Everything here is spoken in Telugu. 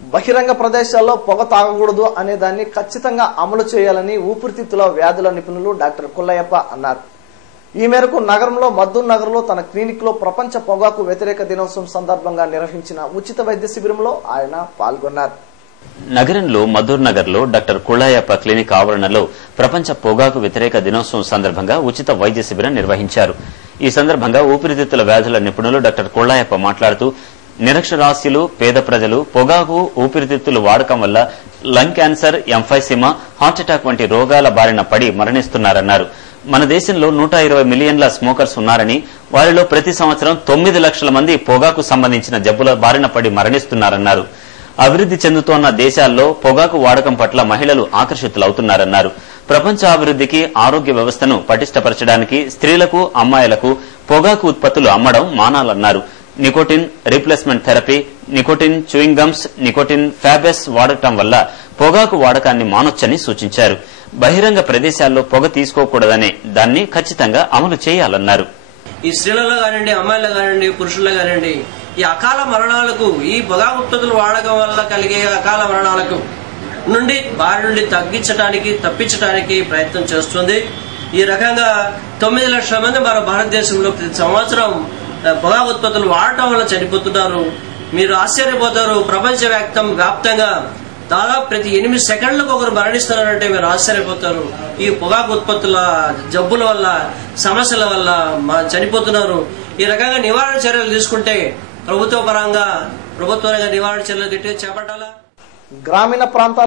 బహిరంగ ప్రదేశాల్లో పొగ తాగకూడదు అనే దాన్ని ఖచ్చితంగా అమలు చేయాలని ఊపిరితిత్తుల వ్యాధుల నిపుణులు డాక్టర్ కుల్లయ్యప్ప అన్నారు. ఈ మేరకు నగరంలో మద్దూర్ నగర్ లో తన క్లినిక్ లో ప్రపంచ పొగాకు వ్యతిరేక దినోత్సవం సందర్భంగా నిర్వహించిన ఉచిత వైద్య శిబిరంలో ఆయన పాల్గొన్నారు. నగరంలో మద్దూర్ నగర్ లో డాక్టర్ కుల్లయ్యప్ప క్లినిక్ ఆవరణలో ప్రపంచ పొగాకు వ్యతిరేక దినోత్సవం సందర్భంగా ఉచిత వైద్య శిబిరం నిర్వహించారు. ఈ సందర్భంగా ఊపిరితిత్తుల వ్యాధుల నిపుణులు డాక్టర్ కుల్లయ్యప్ప మాట్లాడుతూ నిరక్షరాస్యులు, పేద ప్రజలు పొగాకు, ఊపిరితిత్తులు వాడకం వల్ల లంగ్ క్యాన్సర్, ఎంఫైసిమా, హార్ట్అటాక్ వంటి రోగాల బారిన పడి మరణిస్తున్నారన్నారు. మన దేశంలో 120 మిలియన్ల స్మోకర్స్ ఉన్నారని, వారిలో ప్రతి సంవత్సరం 9 లక్షల మంది పొగాకు సంబంధించిన జబ్బుల బారిన పడి మరణిస్తున్నారన్నారు. అభివృద్ది చెందుతోన్న దేశాల్లో పొగాకు వాడకం పట్ల మహిళలు ఆకర్షితులవుతున్నారన్నారు. ప్రపంచ అభివృద్దికి, ఆరోగ్య వ్యవస్థను పటిష్టపరచడానికి స్త్రీలకు, అమ్మాయిలకు పొగాకు ఉత్పత్తులు అమ్మడం మానాలన్నారు. Nicotine replacement therapy, nicotine chewing gums, nicotine ఫ్యాబెస్ వాడటం వల్ల పొగాకు వాడకాన్ని మానొచ్చని సూచించారు. బహిరంగ ప్రదేశాల్లో పొగ తీసుకోకూడదనే దాన్ని ఖచ్చితంగా అమలు చేయాలన్నారు. ఈ స్త్రీలలో కానివ్వండి, అమ్మాయిలో కానివ్వండి, పురుషుల్లో కానివ్వండి, ఈ అకాల మరణాలకు, ఈ పొగాకు ఉత్పత్తులు వాడకం వల్ల కలిగే అకాల మరణాలకు నుండి వారి నుండి తప్పించడానికి ప్రయత్నం చేస్తుంది. ఈ రకంగా 9 లక్షల మంది మన భారతదేశంలో ప్రతి సంవత్సరం పొగాకు ఉత్పత్తులు వాడటం వల్ల చనిపోతున్నారు. మీరు ఆశ్చర్యపోతారు, ప్రపంచ వ్యాప్తంగా దాదాపు ప్రతి 8 సెకండ్లకు ఒకరు మరణిస్తున్నారంటే మీరు ఆశ్చర్యపోతారు. ఈ పొగాకు ఉత్పత్తుల జబ్బుల వల్ల, సమస్యల వల్ల చనిపోతున్నారు. ఈ రకంగా నివారణ చర్యలు తీసుకుంటే ప్రభుత్వ పరంగా నివారణ చర్యలు గట్టిగా చేపట్టాలా. గ్రామీణ ప్రాంతాల